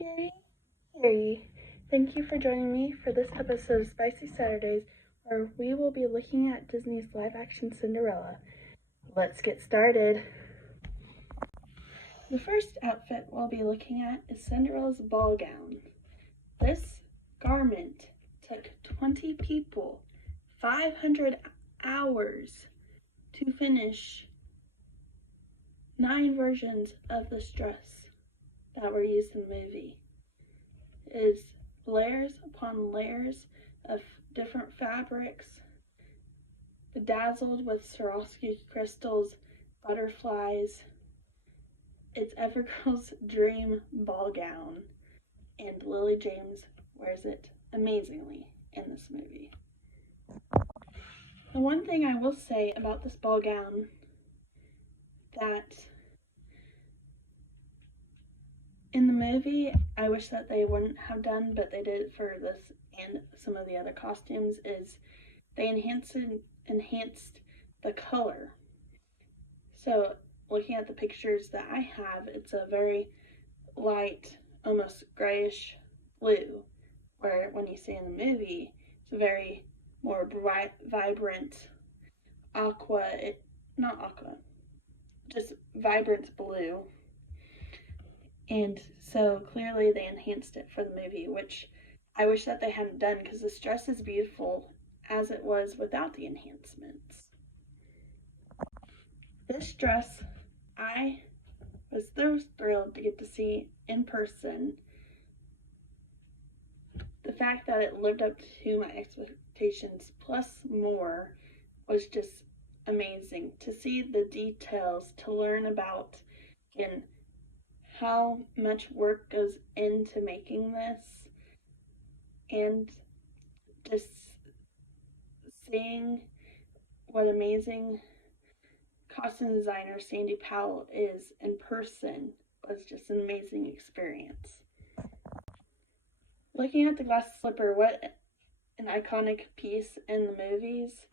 Hear ye. Thank you for joining me for this episode of Spicy Saturdays, where we will be looking at Disney's live-action Cinderella. Let's get started. The first outfit we'll be looking at is Cinderella's ball gown. This garment took 20 people 500 hours to finish 9 versions of this dress that were used in the movie. It is layers upon layers of different fabrics, bedazzled with Swarovski crystals, butterflies. It's Evergirl's dream ball gown, and Lily James wears it amazingly in this movie. The one thing I will say about this ball gown that in the movie, I wish that they wouldn't have done, but they did for this and some of the other costumes, is they enhanced the color. So looking at the pictures that I have, it's a very light, almost grayish blue, where when you see in the movie, it's a very more bright, vibrant just vibrant blue. And so clearly they enhanced it for the movie, which I wish that they hadn't done, because this dress is beautiful as it was without the enhancements. This dress, I was thrilled to get to see in person. The fact that it lived up to my expectations plus more was just amazing. To see the details, to learn about and how much work goes into making this, and just seeing what amazing costume designer Sandy Powell is in person was just an amazing experience. Looking at the glass slipper, what an iconic piece in the movies.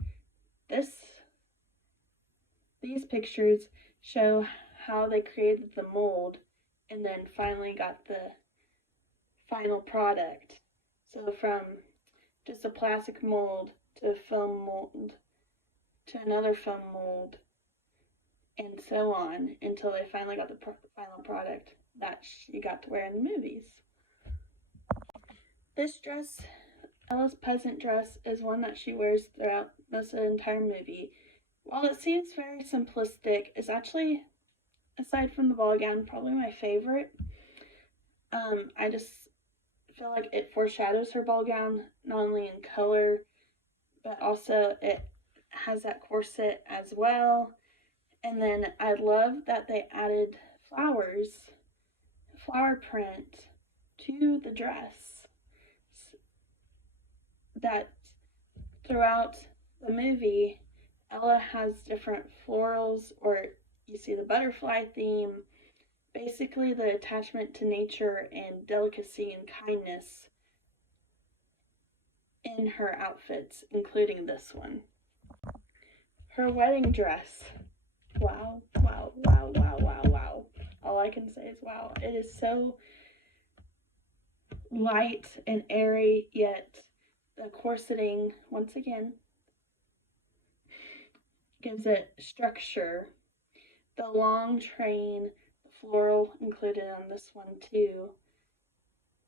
These pictures show how they created the mold and then finally got the final product. So from just a plastic mold to a film mold to another film mold, and so on, until they finally got the final product that she got to wear in the movies. This dress, Ella's peasant dress, is one that she wears throughout most of the entire movie. While it seems very simplistic, it's actually, aside from the ball gown, probably my favorite. I just feel like it foreshadows her ball gown, not only in color, but also it has that corset as well. And then I love that they added flower print to the dress. That throughout the movie, Ella has different florals, or you see the butterfly theme, basically the attachment to nature and delicacy and kindness in her outfits, including this one. Her wedding dress. Wow, wow, wow, wow, wow, wow. All I can say is wow. It is so light and airy, yet the corseting, once again, gives it structure. The long train, the floral included on this one too.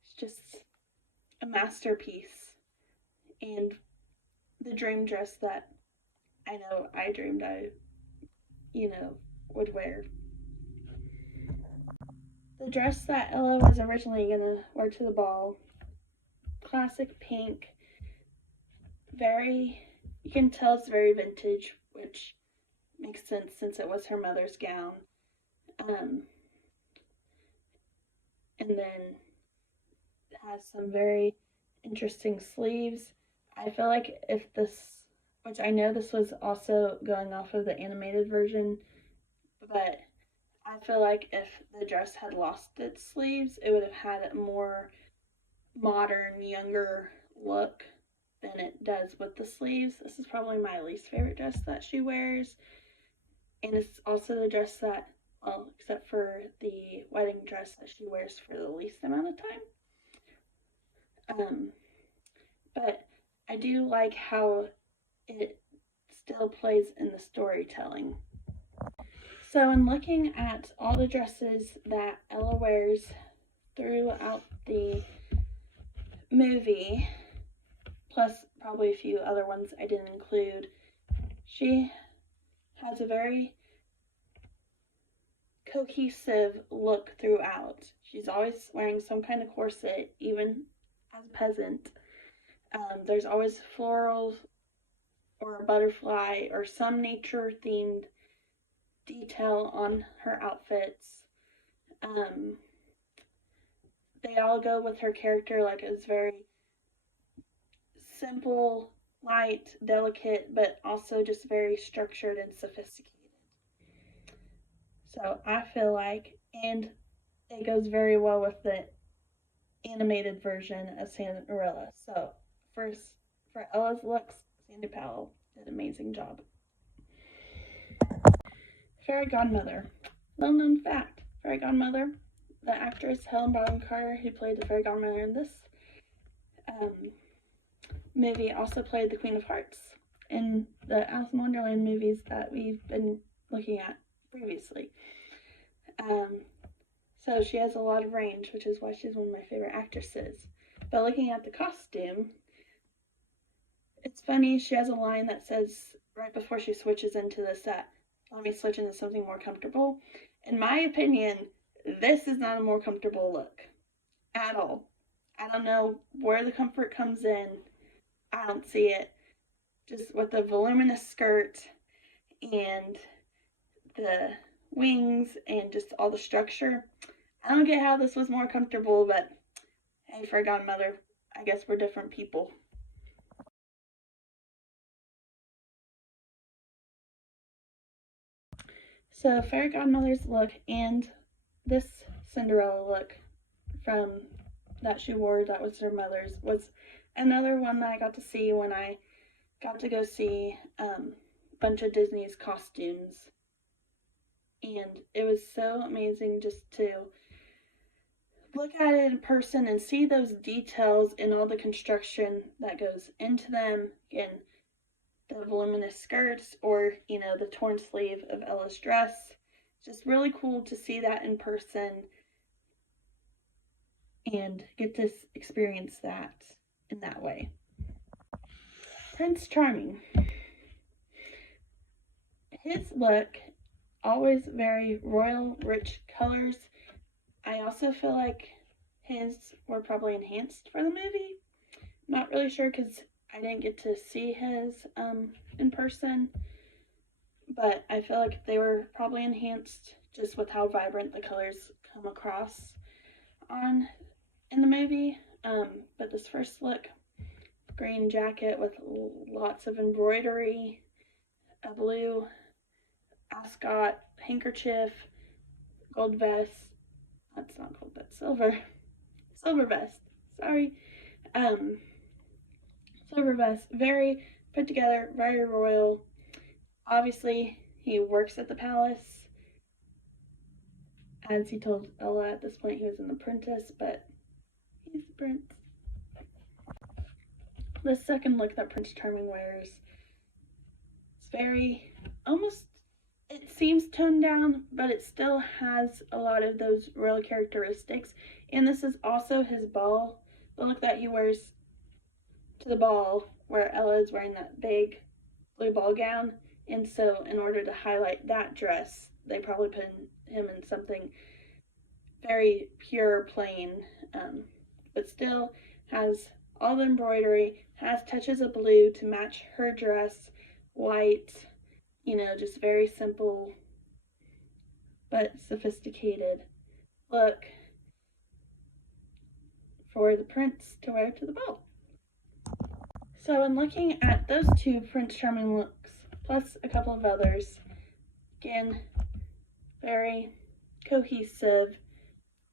It's just a masterpiece. And the dream dress that I know I dreamed I, would wear. The dress that Ella was originally going to wear to the ball, classic pink, you can tell it's very vintage, which makes sense since it was her mother's gown. And then it has some very interesting sleeves. I feel like if this, which I know this was also going off of the animated version, but I feel like if the dress had lost its sleeves, it would have had a more modern, younger look than it does with the sleeves. This is probably my least favorite dress that she wears, and it's also the dress that well, except for the wedding dress that she wears for the least amount of time. But I do like how it still plays in the storytelling. So, in looking at all the dresses that Ella wears throughout the movie, plus probably a few other ones I didn't include, she has a very cohesive look throughout. She's always wearing some kind of corset, even as a peasant. There's always florals or a butterfly or some nature themed detail on her outfits. They all go with her character, like it's very simple, light, delicate, but also just very structured and sophisticated. So I feel like, and it goes very well with the animated version of Cinderella. So for Ella's looks, Sandy Powell did an amazing job. Fairy Godmother. Little known fact, Fairy Godmother, the actress Helen Bonham Carter, who played the Fairy Godmother in this movie, also played the Queen of Hearts in the Alice in Wonderland movies that we've been looking at previously. So she has a lot of range, which is why she's one of my favorite actresses. But looking at the costume, it's funny, she has a line that says right before she switches into the set, let me switch into something more comfortable. In my opinion, this is not a more comfortable look at all. I don't know where the comfort comes in. I don't see it. Just with the voluminous skirt and the wings and just all the structure. I don't get how this was more comfortable, but hey, Fairy Godmother, I guess we're different people. So Fairy Godmother's look and this Cinderella look from that she wore that was her mother's was another one that I got to see when I got to go see a bunch of Disney's costumes. And it was so amazing just to look at it in person and see those details and all the construction that goes into them. Again, the voluminous skirts or, the torn sleeve of Ella's dress. Just really cool to see that in person and get to experience that in that way. Prince Charming. His look, always very royal, rich colors. I also feel like his were probably enhanced for the movie. Not really sure because I didn't get to see his in person, but I feel like they were probably enhanced just with how vibrant the colors come across in the movie. But this first look, green jacket with lots of embroidery, a blue ascot handkerchief, gold vest. That's not gold, that's silver vest. Sorry. Silver vest, very put together, very royal. Obviously, he works at the palace. As he told Ella at this point, he was an apprentice, but he's the prince. The second look that Prince Charming wears is very, almost, it seems toned down, but it still has a lot of those royal characteristics. And this is also his ball, the look that he wears to the ball, where Ella is wearing that big blue ball gown. And so in order to highlight that dress, they probably put him in something very pure, plain, but still has all the embroidery, has touches of blue to match her dress, white, just very simple but sophisticated look for the prince to wear to the ball. So in looking at those two Prince Charming looks, plus a couple of others, again, very cohesive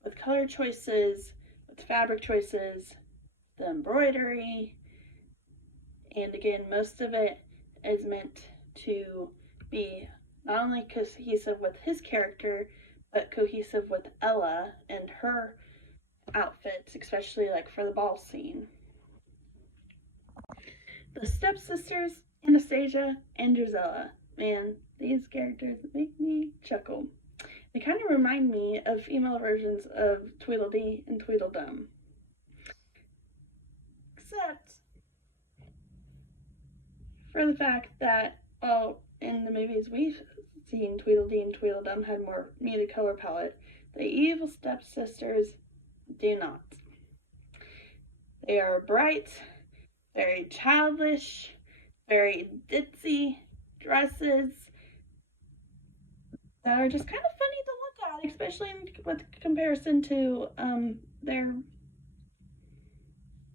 with color choices, with fabric choices, the embroidery, and again, most of it is meant to be not only cohesive with his character, but cohesive with Ella and her outfits, especially like for the ball scene. The stepsisters, Anastasia and Drizella. Man, these characters make me chuckle. They kind of remind me of female versions of Tweedledee and Tweedledum. Except for the fact that, well, in the movies we've seen, Tweedledee and Tweedledum had more muted color palette. The evil stepsisters do not. They are bright, very childish, very ditzy dresses that are just kind of funny to look at, especially with comparison to their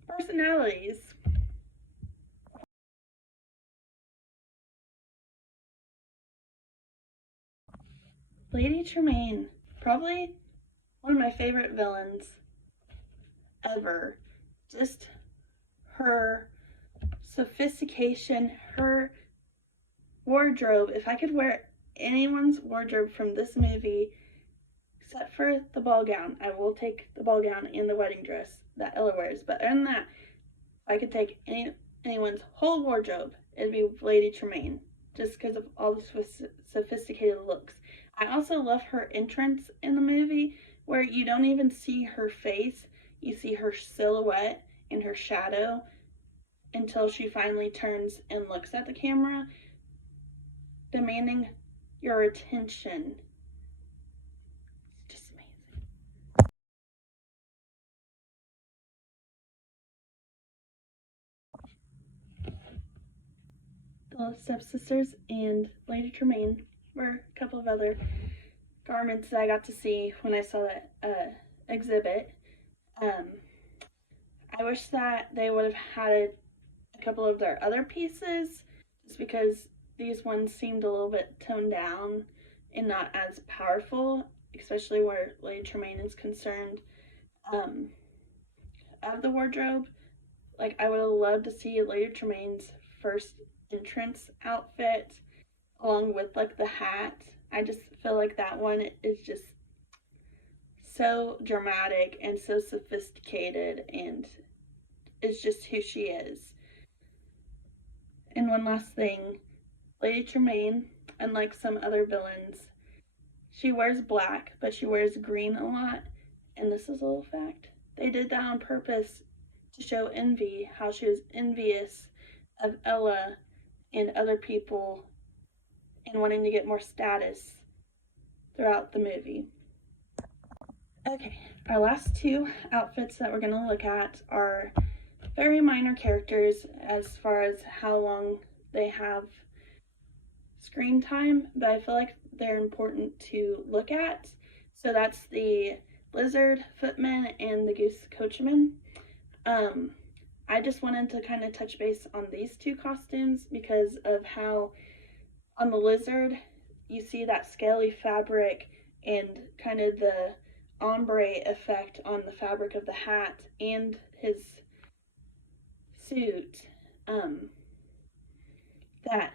personalities. Lady Tremaine, probably one of my favorite villains ever. Just her sophistication, her wardrobe. If I could wear anyone's wardrobe from this movie, except for the ball gown, I will take the ball gown and the wedding dress that Ella wears. But other than that, if I could take anyone's whole wardrobe, it'd be Lady Tremaine, just because of all the sophisticated looks. I also love her entrance in the movie, where you don't even see her face. You see her silhouette and her shadow until she finally turns and looks at the camera, demanding your attention. It's just amazing. The stepsisters and Lady Tremaine were a couple of other garments that I got to see when I saw that exhibit. I wish that they would have had a couple of their other pieces, just because these ones seemed a little bit toned down and not as powerful, especially where Lady Tremaine is concerned. Of the wardrobe, like, I would have loved to see Lady Tremaine's first entrance outfit along with like the hat. I just feel like that one is just so dramatic and so sophisticated and is just who she is. And one last thing, Lady Tremaine, unlike some other villains, she wears black, but she wears green a lot. And this is a little fact. They did that on purpose to show envy, how she was envious of Ella and other people and wanting to get more status throughout the movie. Okay, our last two outfits that we're going to look at are very minor characters as far as how long they have screen time, but I feel like they're important to look at. So that's the lizard footman and the goose coachman. I just wanted to kind of touch base on these two costumes because of how on the lizard you see that scaly fabric and kind of the ombre effect on the fabric of the hat and his suit. That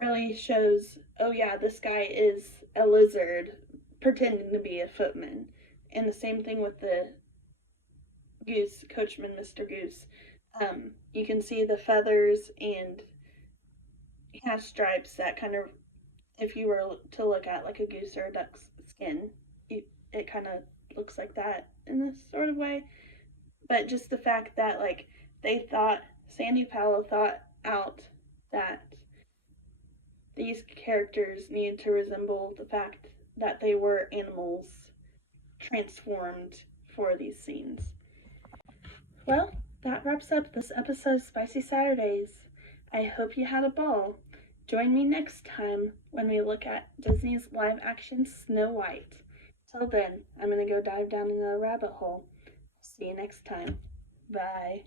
really shows, oh yeah, this guy is a lizard pretending to be a footman. And the same thing with the goose coachman, Mr. Goose. You can see the feathers, and he has stripes that kind of, if you were to look at like a goose or a duck's skin, it kind of looks like that in this sort of way. But just the fact that like Sandy Powell thought out that these characters needed to resemble the fact that they were animals transformed for these scenes. Well, that wraps up this episode of Spicy Saturdays. I hope you had a ball. Join me next time when we look at Disney's live-action Snow White. Till then, I'm going to go dive down in a rabbit hole. See you next time. Bye.